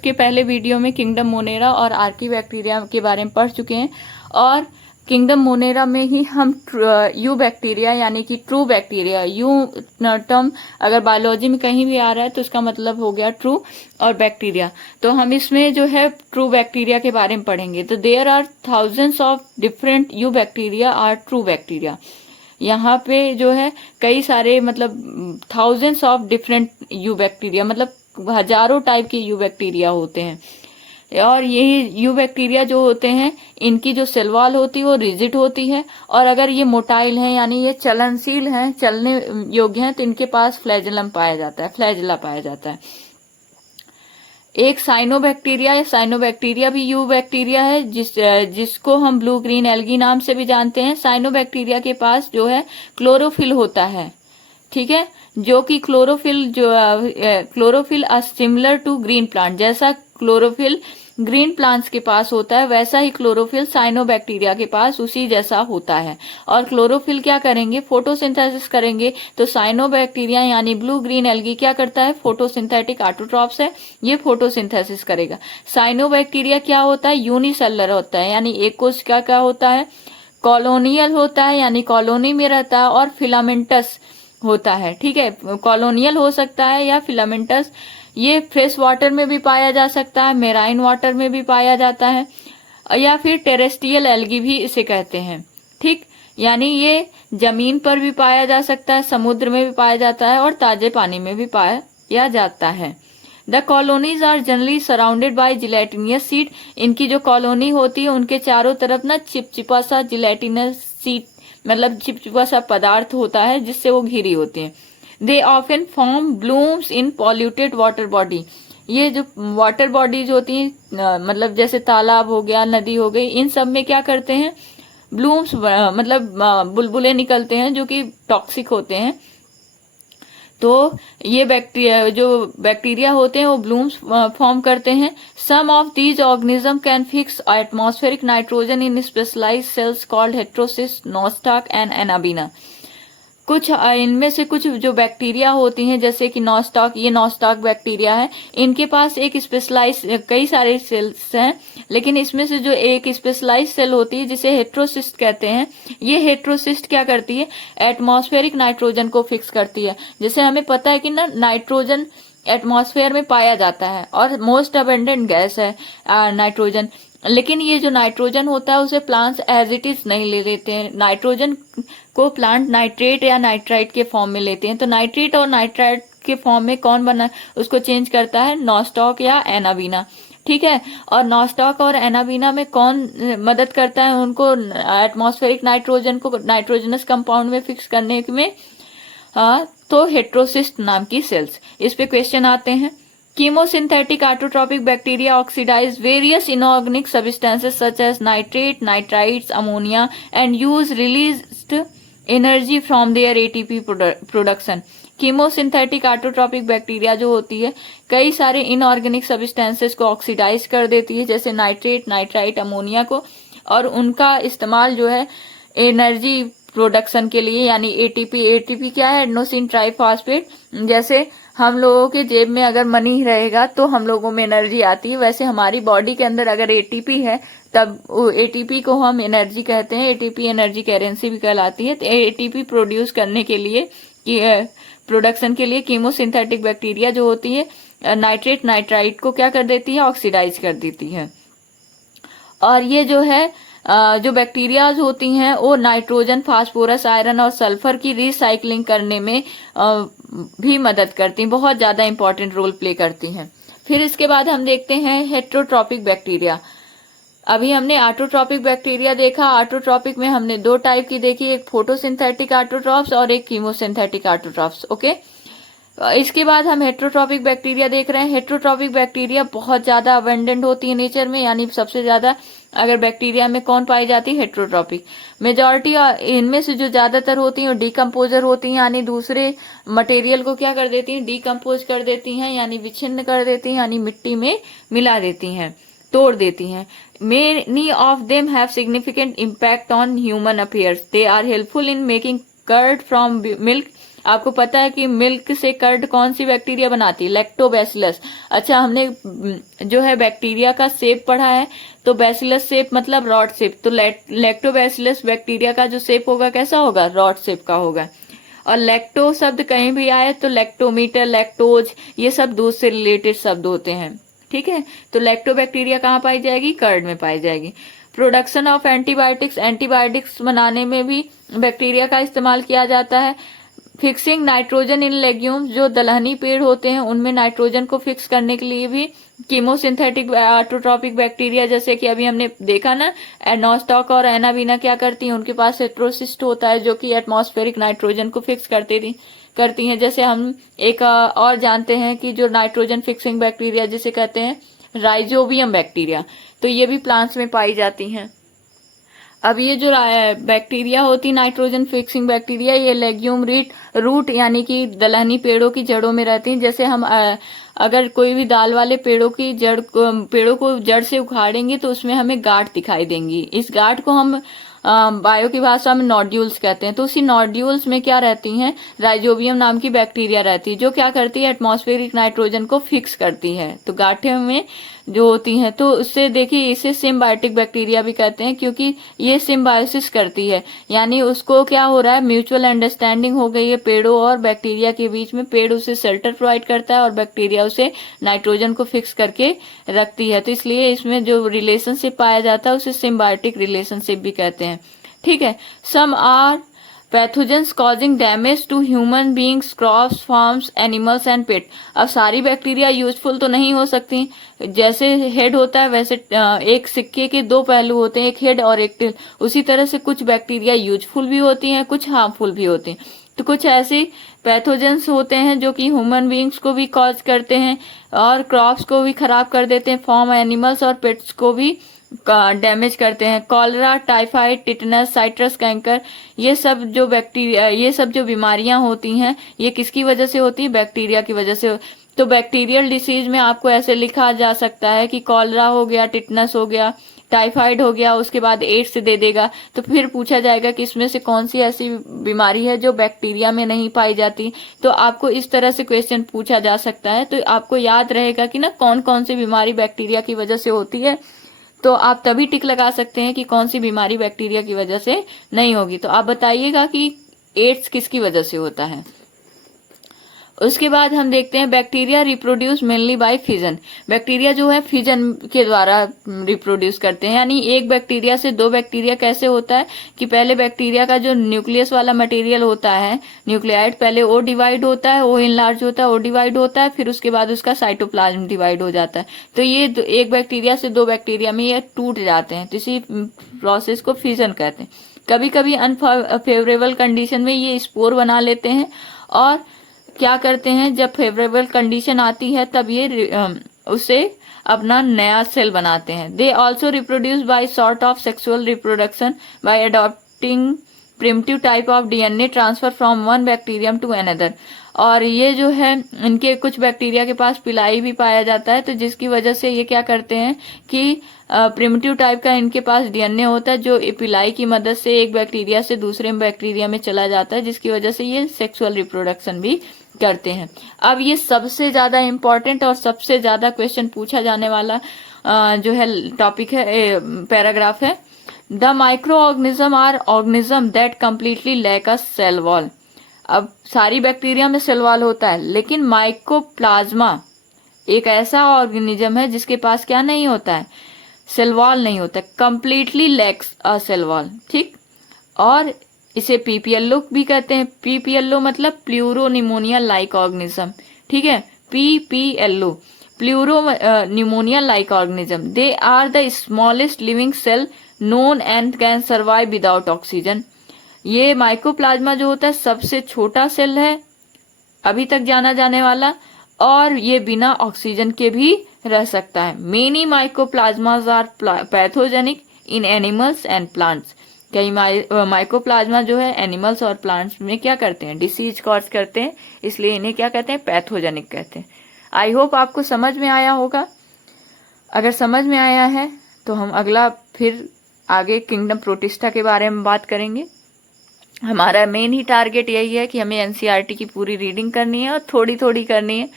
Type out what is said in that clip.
के पहले वीडियो में किंगडम मोनेरा और आर्की बैक्टीरिया के बारे में पढ़ चुके हैं और किंगडम मोनेरा में ही हम यू बैक्टीरिया यानी कि ट्रू बैक्टीरिया, यू टर्म अगर बायोलॉजी में कहीं भी आ रहा है तो उसका मतलब हो गया ट्रू और बैक्टीरिया। तो हम इसमें जो है ट्रू बैक्टीरिया के बारे में पढ़ेंगे। तो there are thousands of different you bacteria are true bacteria. यहाँ पे जो है कई सारे मतलब thousands of different you bacteria मतलब हजारों टाइप के यू बैक्टीरिया होते हैं। और यही यू बैक्टीरिया जो होते हैं इनकी जो सेल वॉल होती है वो रिजिड होती है, और अगर ये मोटाइल हैं यानी ये चलनशील हैं, चलने योग्य हैं, तो इनके पास फ्लैजेलम पाया जाता है, फ्लैजेला पाया जाता है। एक साइनोबैक्टीरिया या साइनोबैक्टीरिया भी यू बैक्टीरिया है जिसको हम ब्लू ग्रीन एल्गी नाम से भी जानते हैं। साइनोबैक्टीरिया के पास जो है क्लोरोफिल होता है, ठीक है, जो कि chlorophyll similar to green plant, जैसा क्लोरोफिल ग्रीन प्लांट्स के पास होता है वैसा ही क्लोरोफिल साइनोबैक्टीरिया के पास उसी जैसा होता है। और क्लोरोफिल क्या करेंगे, फोटोसिंथेसिस करेंगे। तो साइनोबैक्टीरिया यानी ब्लू ग्रीन एल्गी क्या करता है, फोटोसिंथेटिक ऑटोट्रॉप्स है, ये फोटोसिंथेसिस करेगा। साइनोबैक्टीरिया क्या होता है, यूनिसेलुलर होता है, यानी एक कोश क्या क्या होता है, कॉलोनियल होता है, यानी कॉलोनी में रहता है, और फिलामेंटस होता है, ठीक है, कॉलोनियल हो सकता है या फिलामेंटस। ये फ्रेश वाटर में भी पाया जा सकता है, मेराइन वाटर में भी पाया जाता है, या फिर टेरेस्ट्रियल एल्गी भी इसे कहते हैं, ठीक, यानी ये जमीन पर भी पाया जा सकता है, समुद्र में भी पाया जाता है और ताजे पानी में भी पाया जाता है। The colonies are generally surrounded by gelatinous sheath. इनकी जो कॉलोनी होती है उनके चारों तरफ ना चिपचिपा सा जिलेटिनस सीड मतलब चिपचिपा सा पदार्थ होता है जिससे वो घिरी होती है। They often form blooms in polluted water body. ये जो वाटर बॉडीज होती हैं मतलब जैसे तालाब हो गया, नदी हो गई, इन सब में क्या करते हैं, ब्लूम्स मतलब बुलबुले निकलते हैं जो कि टॉक्सिक होते हैं। तो ये बैक्टीरिया होते हैं वो ब्लूम्स फॉर्म करते हैं। Some of these organism can fix atmospheric nitrogen in specialized cells called heterocyst, Nostoc and Anabaena. कुछ इनमें से कुछ जो बैक्टीरिया होती हैं जैसे कि नोस्टॉक, ये नोस्टॉक बैक्टीरिया है, इनके पास एक स्पेशलाइज कई सारे सेल्स हैं, लेकिन इसमें से जो एक स्पेशलाइज सेल होती है जिसे हेट्रोसिस्ट कहते हैं, ये हेट्रोसिस्ट क्या करती है, एटमॉस्फेरिक नाइट्रोजन को फिक्स करती है। जैसे हमें पता है कि ना नाइट्रोजन एटमॉस्फेयर में पाया जाता है और मोस्ट अबेंडेंट गैस है नाइट्रोजन, लेकिन ये जो नाइट्रोजन होता है उसे प्लांट्स एज इट इज नहीं ले लेते हैं। नाइट्रोजन को प्लांट नाइट्रेट या नाइट्राइट के फॉर्म में लेते हैं। तो नाइट्रेट और नाइट्राइट के फॉर्म में कौन बना उसको चेंज करता है, नोस्टॉक या एनाबिना, ठीक है। और नोस्टॉक और एनाबिना में कौन मदद करता है उनको एटमॉस्फेरिक नाइट्रोजन को नाइट्रोजनस कंपाउंड में फिक्स करने में, तो हेट्रोसिस्ट नाम की सेल्स। इस पे क्वेश्चन आते हैं। Chemosynthetic autotrophic bacteria oxidize various inorganic substances such as nitrate, nitrites, ammonia and use released energy from their ATP production. Chemosynthetic autotrophic bacteria जो होती है कई सारे इनऑर्गेनिक सब्सटेंसेस को ऑक्सीडाइज कर देती है, जैसे नाइट्रेट, नाइट्राइट, अमोनिया को, और उनका इस्तेमाल जो है एनर्जी प्रोडक्शन के लिए, यानी एटीपी। एटीपी क्या है, एडेनोसिन ट्राइफॉस्फेट। जैसे हम लोगों के जेब में अगर मनी रहेगा तो हम लोगों में एनर्जी आती है, वैसे हमारी बॉडी के अंदर अगर एटीपी है तब एटीपी को हम एनर्जी कहते हैं। एटीपी एनर्जी करेंसी भी कहलाती है। तो एटीपी प्रोड्यूस करने के लिए प्रोडक्शन के लिए कीमोसिंथेटिक बैक्टीरिया जो होती है नाइट्रेट नाइट्राइट को क्या कर देती है, ऑक्सीडाइज कर देती है। और ये जो है जो बैक्टीरियाज होती हैं वो नाइट्रोजन, फास्फोरस, आयरन और सल्फर की रिसाइकलिंग करने में भी मदद करती हैं, बहुत ज्यादा इंपॉर्टेंट रोल प्ले करती हैं। फिर इसके बाद हम देखते हैं हेट्रोट्रॉपिक बैक्टीरिया। अभी हमने ऑटोट्रॉपिक बैक्टीरिया देखा। ऑटोट्रॉपिक में हमने दो टाइप की देखी, एक फोटोसिंथेटिक ऑटोट्रॉप्स और एक कीमोसिंथेटिक ऑटोट्रॉप्स, ओके। इसके बाद हम हेट्रोट्रॉपिक बैक्टीरिया देख रहे हैं। हेट्रोट्रॉपिक बैक्टीरिया बहुत ज्यादा अबेंडेंट होती है नेचर में, यानी सबसे ज्यादा अगर बैक्टीरिया में कौन पाई जाती है, हेट्रोट्रॉपिक। मेजॉरिटी इनमें से जो ज्यादातर होती हैं डिकम्पोजर होती हैं, यानी दूसरे मटेरियल को क्या कर देती हैं, डिकम्पोज कर देती हैं, यानी विच्छिन्न कर देती हैं, यानी मिट्टी में मिला देती हैं, तोड़ देती हैं। Many of them have significant impact on human affairs. They are helpful in making curd from milk आपको पता है कि मिल्क से कर्ड कौन सी बैक्टीरिया बनाती है? लैक्टोबैसिलस। अच्छा, हमने जो है बैक्टीरिया का शेप पढ़ा है, तो बैसिलस शेप मतलब रॉड शेप, तो लैक्टोबैसिलस बैक्टीरिया का जो शेप होगा कैसा होगा? रॉड शेप का होगा। और लैक्टो शब्द कहीं भी आए तो लैक्टोमीटर, लैक्टोज, ये सब दूध से रिलेटेड शब्द होते हैं। ठीक है, तो लैक्टोबैक्टीरिया कहाँ पाई जाएगी? कर्ड में पाई जाएगी। प्रोडक्शन ऑफ एंटीबायोटिक्स, एंटीबायोटिक्स बनाने में भी बैक्टीरिया का इस्तेमाल किया जाता है। फिक्सिंग नाइट्रोजन इन लेग्यूम्स, जो दलहनी पेड़ होते हैं उनमें नाइट्रोजन को फिक्स करने के लिए भी कीमोसिंथेटिक ऑटोट्रॉपिक बैक्टीरिया, जैसे कि अभी हमने देखा ना, एनोस्टॉक और एनाबीना क्या करती हैं, उनके पास हेट्रोसिस्ट होता है जो कि एटमॉस्फेरिक नाइट्रोजन को फिक्स करती हैं। जैसे हम एक और जानते हैं कि जो नाइट्रोजन फिक्सिंग बैक्टीरिया जिसे कहते हैं राइजोबियम बैक्टीरिया, तो ये भी प्लांट्स में पाई जाती हैं। अब ये जो बैक्टीरिया होती नाइट्रोजन फिक्सिंग बैक्टीरिया, ये लेग्यूम रूट यानी कि दलहनी पेड़ों की जड़ों में रहती हैं। जैसे हम अगर कोई भी दाल वाले पेड़ों को जड़ से उखाड़ेंगे तो उसमें हमें गांठ दिखाई देंगी। इस गांठ को हम बायो की भाषा में नोड्यूल्स कहते हैं। तो उसी नोड्यूल्स में क्या रहती हैं? राइजोबियम नाम की बैक्टीरिया रहती है, जो क्या करती है? एटमॉस्फेरिक नाइट्रोजन को फिक्स करती है। तो गांठें में जो होती हैं, तो उससे देखिए इसे सिम्बायोटिक बैक्टीरिया भी कहते हैं, क्योंकि ये सिम्बायोसिस करती है, यानी उसको क्या हो रहा है? म्यूचुअल अंडरस्टैंडिंग हो गई है पेड़ों और बैक्टीरिया के बीच में। पेड़ उसे शेल्टर प्रोवाइड करता है और बैक्टीरिया उसे नाइट्रोजन को फिक्स करके रखती है। तो इसलिए इसमें जो रिलेशनशिप पाया जाता है उसे सिम्बायोटिक रिलेशनशिप भी कहते हैं। ठीक है, some are pathogens causing damage to human beings, crops, farms, animals and pet. अब सारी बैक्टीरिया यूजफुल तो नहीं हो सकती। जैसे हेड होता है वैसे एक सिक्के के दो पहलू होते हैं, एक हेड और एक टेल। उसी तरह से कुछ बैक्टीरिया यूजफुल भी होती हैं, कुछ हार्मफुल भी होती हैं। तो कुछ ऐसे पैथोजेंस होते हैं जो कि ह्यूमन बींग्स को भी कॉज करते हैं और क्रॉप्स को भी खराब कर देते हैं, फार्म एनिमल्स और पेट्स को भी डैमेज करते हैं। Cholera, typhoid, tetanus, citrus canker, ये सब जो बीमारियां होती हैं, ये किसकी वजह से होती है? बैक्टीरिया की वजह से। तो बैक्टीरियल डिसीज में आपको ऐसे लिखा जा सकता है कि कॉलरा हो गया, टिटनस हो गया, टाइफाइड हो गया, उसके बाद एड्स दे देगा। तो फिर पूछा जाएगा कि इसमें से कौन सी ऐसी बीमारी है जो बैक्टीरिया में नहीं पाई जाती। तो आपको इस तरह से क्वेश्चन पूछा जा सकता है। तो आपको याद रहेगा कि ना कौन कौन सी बीमारी बैक्टीरिया की वजह से होती है, तो आप तभी टिक लगा सकते हैं कि कौन सी बीमारी बैक्टीरिया की वजह से नहीं होगी। तो आप बताइएगा कि एड्स किसकी वजह से होता है। उसके बाद हम देखते हैं bacteria reproduce mainly by fission. Bacteria जो है फिजन के द्वारा रिप्रोड्यूस करते हैं, यानी एक बैक्टीरिया से दो बैक्टीरिया कैसे होता है कि पहले बैक्टीरिया का जो न्यूक्लियस वाला मटेरियल होता है, न्यूक्लियाइड, पहले ओ डिवाइड होता है, ओ इनलार्ज होता है, ओ डिवाइड होता है, फिर उसके बाद उसका साइटोप्लाज्म डिवाइड हो जाता है। तो ये एक बैक्टीरिया से दो बैक्टीरिया में ये टूट जाते हैं, तो इसी प्रोसेस को फिजन कहते हैं। कभी कभी अनफेवरेबल कंडीशन में ये स्पोर बना लेते हैं और क्या करते हैं, जब फेवरेबल कंडीशन आती है तब ये उसे अपना नया सेल बनाते हैं। They also reproduce by sort of sexual reproduction by adopting primitive type of DNA transfer from one bacterium to another. और ये जो है इनके कुछ बैक्टीरिया के पास पिलाई भी पाया जाता है, तो जिसकी वजह से ये क्या करते हैं कि प्रिमिटिव टाइप का इनके पास डीएनए होता है जो पिलाई की मदद से एक बैक्टीरिया से दूसरे बैक्टीरिया में चला जाता है, जिसकी वजह से ये सेक्सुअल रिप्रोडक्शन भी करते हैं। अब ये सबसे ज्यादा इंपॉर्टेंट और सबसे ज्यादा क्वेश्चन पूछा जाने वाला जो है टॉपिक है, पैराग्राफ है। The micro organism are organism that completely lack a cell wall. अब सारी बैक्टीरिया में सेल वॉल होता है, लेकिन माइकोप्लाज्मा एक ऐसा ऑर्गेनिज्म है जिसके पास क्या नहीं होता है? सेल वॉल नहीं होता, कंप्लीटली लैक्स अ सेल वॉल। ठीक, और इसे पीपीएलओ भी कहते हैं। पीपीएलओ मतलब प्लूरो निमोनिया लाइक ऑर्गेनिज्म। ठीक है, PPLO pleuro pneumonia like organism. They are the smallest living cell known and can survive without oxygen. ये माइकोप्लाज्मा जो होता है सबसे छोटा सेल है अभी तक जाना जाने वाला, और ये बिना ऑक्सीजन के भी रह सकता है। Many mycoplasmas are pathogenic in animals and plants. कई माइकोप्लाज्मा जो है एनिमल्स और प्लांट्स में क्या करते हैं? डिसीज कॉज करते हैं, इसलिए इन्हें क्या कहते हैं? पैथोजेनिक कहते हैं। आई होप आपको समझ में आया होगा। अगर समझ में आया है तो हम अगला फिर आगे किंगडम प्रोटिस्टा के बारे में बात करेंगे। हमारा मेन ही टारगेट यही है कि हमें एनसीईआरटी की पूरी रीडिंग करनी है और थोड़ी थोड़ी करनी है,